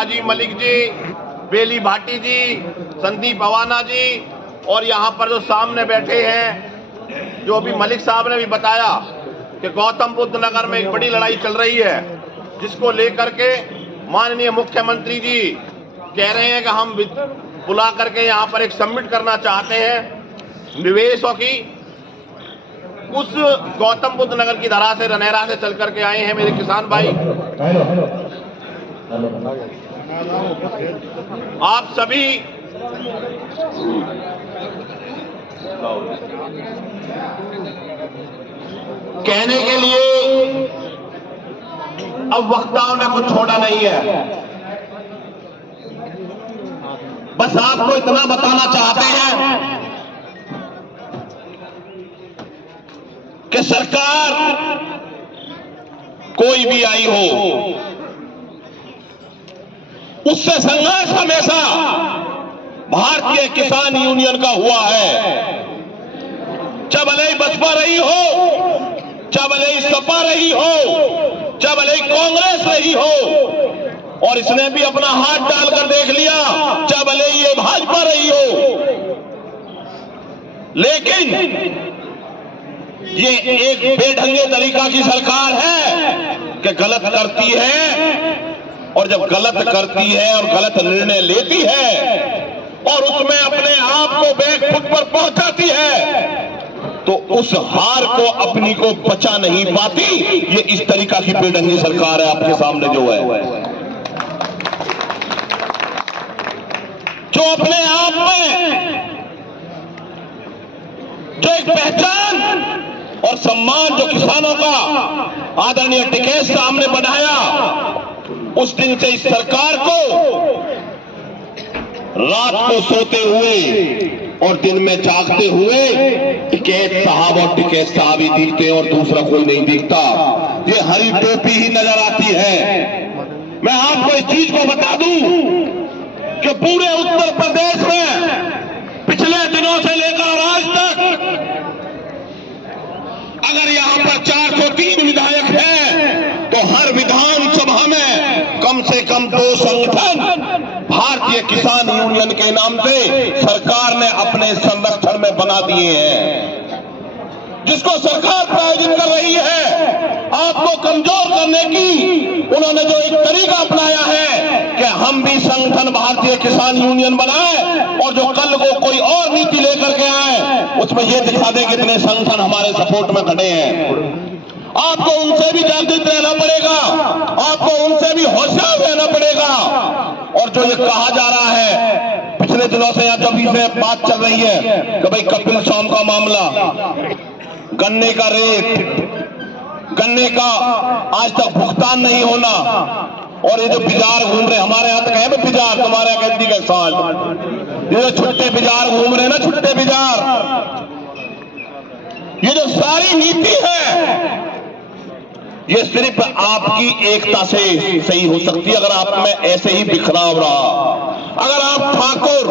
जी, मलिक जी, बेली भाटी जी, संदीप अवाना जी और यहाँ पर जो सामने बैठे हैं, जो अभी मलिक साहब ने भी बताया कि गौतम बुद्ध नगर में एक बड़ी लड़ाई चल रही है, जिसको लेकर के माननीय मुख्यमंत्री जी कह रहे हैं कि हम बुला करके यहाँ पर एक समिट करना चाहते हैं निवेशों की। उस गौतम बुद्ध नगर की धरा से रनहरा से चल करके आए हैं मेरे किसान भाई। आप सभी कहने के लिए अब वक्ताओं ने कुछ छोड़ा नहीं है, बस आपको इतना बताना चाहते हैं कि सरकार कोई भी आई हो, उससे संघर्ष हमेशा भारतीय किसान यूनियन का हुआ है। चाहे भले ही बसपा रही हो, चाहे भले ही सपा रही हो, चाहे भले ही कांग्रेस रही हो, और इसने भी अपना हाथ डालकर देख लिया, चाहे भले ही ये भाजपा रही हो। लेकिन ये एक बेढंगे तरीका की सरकार है कि गलत करती है, और जब गलत करती है और गलत निर्णय लेती है और उसमें अपने आप को बैकफुट पर पहुंचाती है, तो उस हार को अपनी को बचा नहीं पाती। ये इस तरीका की बेढंगी सरकार है आपके सामने जो है, जो अपने आप में जो एक पहचान और सम्मान जो किसानों का आदरणीय टिकैत साहब ने बढ़ाया, उस दिन से इस सरकार को रात को सोते हुए और दिन में जागते हुए टिकैत साहब और टिकैत साहब ही दिखते हैं और दूसरा कोई नहीं दिखता। ये हरी टोपी ही नजर आती है। मैं आपको इस चीज को बता दूं कि पूरे उत्तर प्रदेश में पिछले दिनों से लेकर आज तक अगर यहां पर 403 विधायक हैं, तो हर विधानसभा में कम से कम 2 संगठन भारतीय किसान यूनियन के नाम से सरकार ने अपने संरक्षण में बना दिए हैं, जिसको सरकार प्रायोजित कर रही है। आपको कमजोर करने की उन्होंने जो एक तरीका अपनाया है कि हम भी संगठन भारतीय किसान यूनियन बनाए, और जो कल को कोई और नीति लेकर के आए उसमें यह दिखा दे कितने संगठन हमारे सपोर्ट में खड़े हैं। आपको उनसे भी जागृत रहना पड़ेगा, आपको उनसे भी होशियार रहना पड़ेगा। और जो ये कहा जा रहा है पिछले दिनों से यहाँ जब से बात चल रही है कि भाई कपिल स्वामी का मामला, गन्ने का रेट, गन्ने का आज तक भुगतान नहीं होना, और ये जो बिजार घूम रहे हमारे यहाँ तक है बिजार, तुम्हारे कहती के साथ ये जो छुट्टे बिजार घूम रहे ना, छुट्टे बिजार, ये जो सारी नीति है ये सिर्फ आपकी एकता से सही हो सकती है अगर आप में ऐसे ही बिखराव रहा। अगर आप ठाकुर,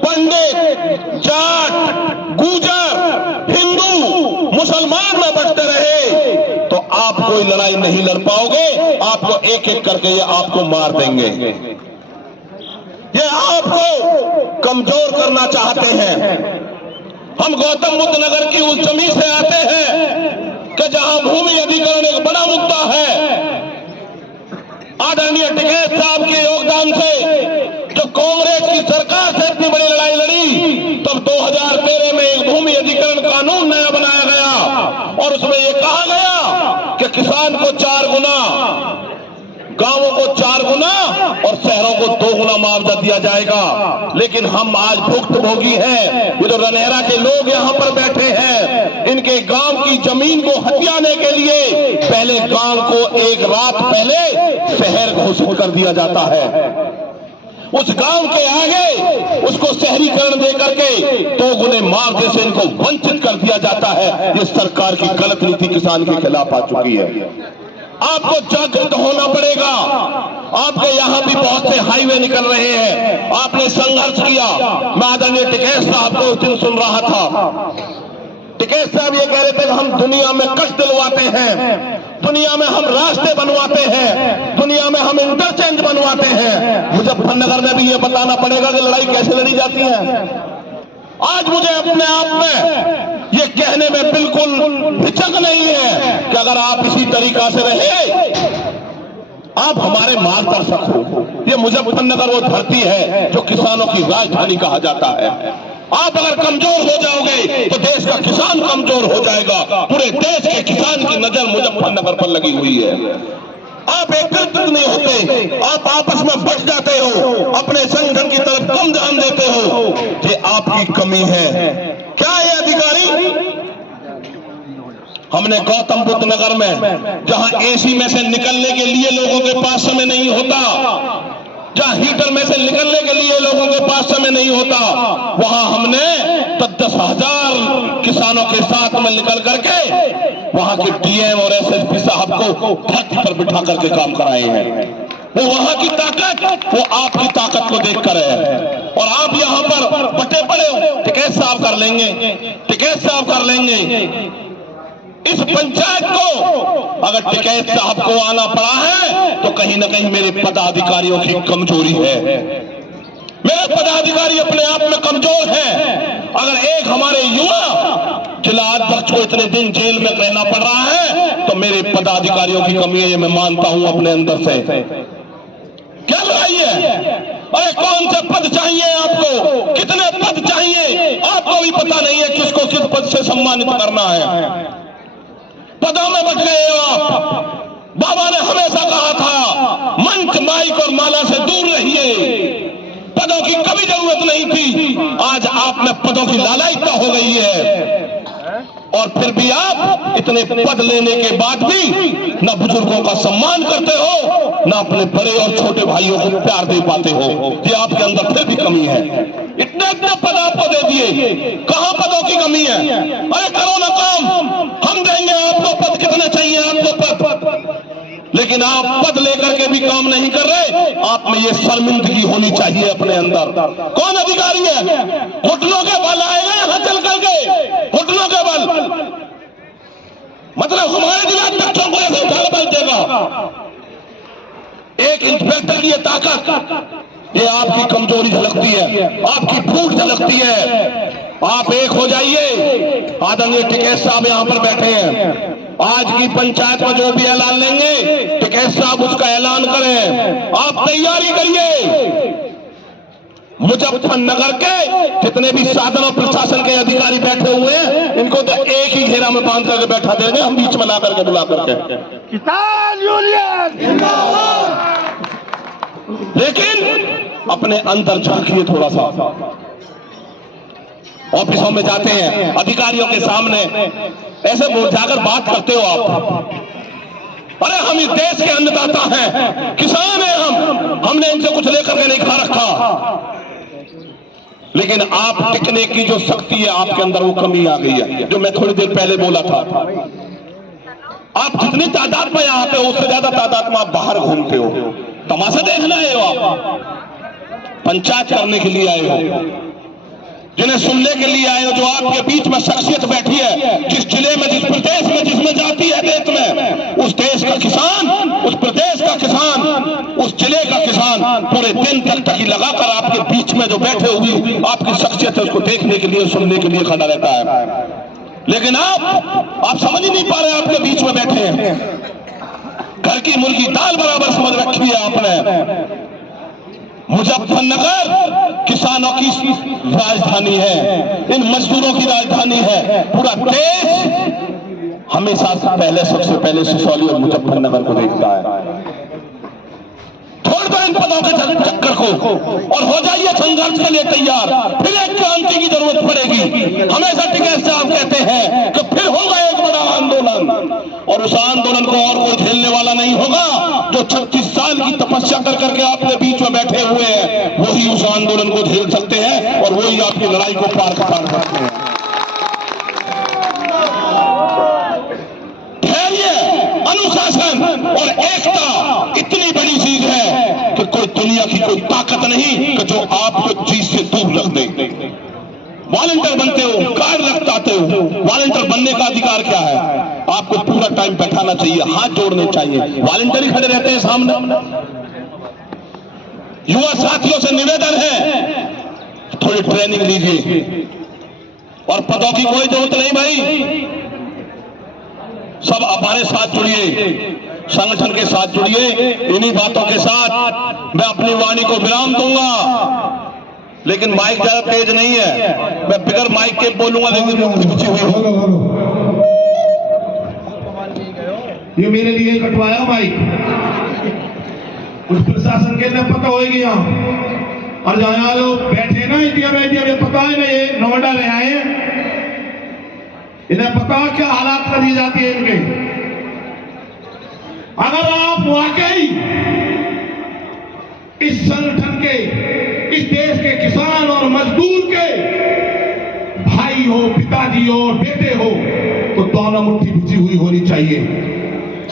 पंडित, जाट, गुर्जर, हिंदू, मुसलमान में बंटते रहे तो आप कोई लड़ाई नहीं लड़ पाओगे। आपको एक एक करके ये आपको मार देंगे। ये आपको कमजोर करना चाहते हैं। हम गौतम बुद्ध नगर की उस जमीन से आते हैं कि जहां भूमि अधिग्रहण एक बड़ा मुद्दा है। आदरणीय टिकैत साहब के योगदान से जब कांग्रेस की सरकार से इतनी बड़ी लड़ाई लड़ी, तब 2013 में एक भूमि अधिग्रहण कानून नया बनाया गया, और उसमें यह कहा गया कि किसान को 4 गुना, गांवों को 4 गुना और शहरों को 2 गुना मुआवजा दिया जाएगा। लेकिन हम आज भुक्तभोगी हैं। ये जो रनहरा के लोग यहां पर बैठे हैं, इनके गांव की जमीन को हथियाने के लिए पहले गांव को एक रात पहले शहर घोषित कर दिया जाता है। उस गांव के आगे उसको शहरीकरण दे करके 2 गुने मुआवजे से इनको वंचित कर दिया जाता है। ये सरकार की गलत नीति किसान के खिलाफ आ चुकी है। आपको जागृत होना पड़ेगा। आपके यहां भी बहुत से हाईवे निकल रहे हैं, आपने संघर्ष किया। मैं आदरणीय टिकैत साहब को उस दिन सुन रहा था। टिकैत साहब ये कह रहे थे कि हम दुनिया में कष्ट दिलवाते हैं, दुनिया में हम रास्ते बनवाते हैं, दुनिया में हम इंटरचेंज बनवाते हैं। मुजफ्फरनगर में भी ये बताना पड़ेगा कि लड़ाई कैसे लड़ी जाती है। आज मुझे अपने आप में ये कहने में बिल्कुल हिचक नहीं है कि अगर आप इसी तरीका से रहे, आप हमारे मार्गदर्शक हो। ये मुजफ्फरनगर वो धरती है जो किसानों की राजधानी कहा जाता है। आप अगर कमजोर हो जाओगे तो देश का किसान कमजोर हो जाएगा। पूरे देश के किसान की नजर मुजफ्फरनगर पर लगी हुई है। आप एकत्रित नहीं होते, आप आपस में बट जाते हो, अपने संगठन की तरफ कम ध्यान देते हो। ये आपकी कमी है। क्या ये अधिकारी, हमने गौतम बुद्ध नगर में जहां एसी में से निकलने के लिए लोगों के पास समय नहीं होता, जहां हीटर में से निकलने के लिए लोगों के पास समय नहीं होता, वहां हमने 10,000 किसानों के साथ में निकल करके वहां के डीएम और एसएसपी साहब को धरती पर बिठा करके काम कराए हैं। वो वहां की ताकत, वो आपकी ताकत को देखकर है। और आप यहां पर बटे पड़े हो, टिकैत साफ कर लेंगे, टिकैत साफ कर लेंगे। इस पंचायत को अगर टिकैत साहब को आना पड़ा है तो कहीं ना कहीं मेरे पदाधिकारियों की कमजोरी है। मेरे पदाधिकारी अपने आप में कमजोर हैं। अगर एक हमारे युवा जिला अध्यक्ष को इतने दिन जेल में रहना पड़ रहा है तो मेरे पदाधिकारियों की कमी है, ये मैं मानता हूं अपने अंदर से। क्या लड़ाई है? अरे कौन से पद चाहिए आपको, कितने पद चाहिए, आपको भी पता नहीं है किसको किस पद से सम्मानित करना है। पदों में बच गए हो आप। बाबा ने हमेशा कहा था मंच, माइक और माला से दूर रहिए। पदों की कभी जरूरत नहीं थी, आज आप में पदों की लालयता हो गई है। और फिर भी आप इतने पद लेने के बाद भी न बुजुर्गों का सम्मान करते हो, न अपने बड़े और छोटे भाइयों को प्यार दे पाते हो। ये आपके अंदर फिर भी कमी है। इतने इतने पद आपको दे दिए, कहां पदों की कमी है? अरे करो ना काम, हम देंगे आपको पद, कितने चाहिए आपको पद। लेकिन आप पद लेकर के भी काम नहीं कर रहे। आप में ये शर्मिंदगी होनी चाहिए अपने अंदर। कौन अधिकारी है? घुटनों के बल आएगा यहां चल करके, घुटनों के बल। मतलब हमारे जिला अध्यक्षों को ऐसे उठा बल देगा। एक इंस्पेक्टर की ये ताकत, ये आपकी कमजोरी झलकती है, आपकी भूख झलकती है। आप एक हो जाइए। आदरणीय टिकैत साहब यहां पर बैठे हैं। आज की पंचायत में जो भी ऐलान लेंगे, टिकैत साहब उसका ऐलान करें। आप तैयारी करिए। मुजफ्फरनगर के जितने भी साधन और प्रशासन के अधिकारी बैठे हुए हैं, इनको तो एक ही घेरा में बांध करके बैठा देंगे हम, बीच में ला करके बुला करके। किसान यूनियन जिंदाबाद। लेकिन अपने अंदर झांकिए थोड़ा सा। ऑफिसों में जाते हैं, अधिकारियों के सामने ऐसे जाकर बात करते हो आप। अरे हम इस देश के अन्नदाता हैं, किसान हैं हमने इनसे कुछ लेकर के नहीं खा रखा। लेकिन आप टिकने की जो शक्ति है आपके अंदर, वो कमी आ गई है, जो मैं थोड़ी देर पहले बोला था। आप जितनी तादाद में यहाँ आते हो उससे ज्यादा तादाद में आप बाहर घूमते हो। तमाशा देखना है, आप पंचायत करने के लिए आए हो, जिन्हें सुनने के लिए आए हो, जो आपके बीच में शख्सियत बैठी है, जिस जिले में, जिस प्रदेश में, जिसमें जाती है देश में, उस देश का किसान, उस प्रदेश का किसान, उस जिले का किसान पूरे दिन तक टकी लगाकर आपके बीच में जो बैठे हुए आपकी शख्सियत है उसको देखने के लिए, सुनने के लिए खड़ा रहता है। लेकिन आप समझ ही नहीं पा रहे, आपके बीच में बैठे हैं। घर की मुर्गी दाल बराबर समझ रखी है आपने। मुजफ्फरनगर किसानों की राजधानी है, इन मजदूरों की राजधानी है। पूरा देश हमेशा से पहले, सबसे पहले सिसौली और मुजफ्फरनगर को देखता है। छोड़ दो इन पदों के चक्कर को और हो जाइए संघर्ष के लिए तैयार। फिर एक क्रांति की जरूरत पड़ेगी। हमेशा टिकैत साहब कहते हैं कि फिर होगा एक बड़ा आंदोलन, और उस आंदोलन को और कोई झेलने वाला नहीं होगा। जो 36 साल की तपस्या कर करके आपके बीच में बैठे हुए हैं, वही उस आंदोलन को झेल सकते हैं और वही आपकी लड़ाई को पार सकते हैं। अनुशासन और एकता इतनी बड़ी चीज है कि कोई दुनिया की कोई ताकत नहीं कि जो आपको चीज से दूर रख दे। वॉलंटियर बनते हो, कार्ड रखते हो, वॉलंटियर बनने का अधिकार क्या है? आपको पूरा टाइम बैठाना चाहिए, हाथ जोड़ने चाहिए, वॉलंटरी खड़े रहते हैं सामने। युवा साथियों से निवेदन है थोड़ी ट्रेनिंग लीजिए, और पदों की कोई जरूरत नहीं भाई, सब हमारे साथ जुड़िए, संगठन के साथ जुड़िए। इन्हीं बातों के साथ मैं अपनी वाणी को विराम दूंगा, लेकिन माइक ज्यादा तेज नहीं है, मैं बिगर माइक के बोलूंगा, लेकिन मुट्ठी बिछी हुई हूं। ये मेरे लिए कटवाया माइक, कुछ प्रशासन के लिए पता होगी यहाँ, और जहाँ लोग बैठे ना इंडिया में पता है ना, ये नोएडा में आए हैं, इन्हें पता क्या हालात करी जाती है इनके। अगर आप वाकई इस संगठन के, इस देश के किसान और मजदूर के भाई हो, पिताजी हो, बेटे हो, तो दोनों मुट्ठी बिछी हुई होनी चाहिए,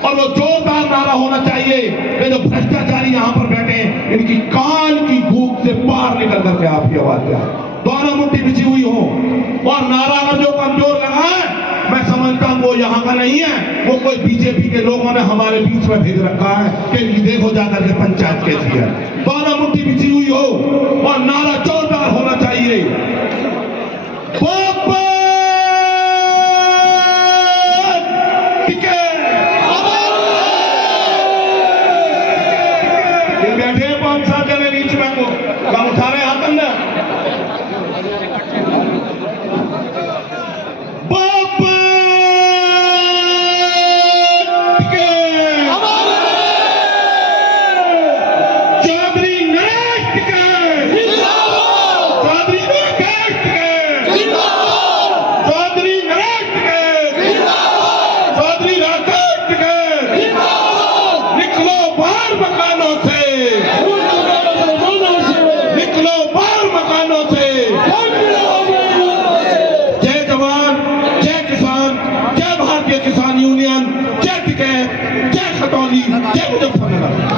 और वो जोरदार नारा होना चाहिए। ये जो भ्रष्टाचारी यहाँ पर बैठे हैं, इनकी कान की भूख से बाहर निकल करके आपकी आवाज जाए, दोनों मुट्ठी बिछी हुई हो। और नारा अगर जो कमजोर लगा है, मैं समझता हूं वो यहाँ का नहीं है, वो कोई बीजेपी के लोगों ने हमारे बीच में भेज रखा है कि देखो जाकर के पंचायत कैसी है। दोनों मुट्ठी बिछी हुई हो और नारा जोरदार होना चाहिए। बैठे 5-7 जने नीचे में को कम उठा रहे हाथ अंदर। किसान यूनियन, जय टिकैत, जय खटौली, जय मुजफ्फरनगर।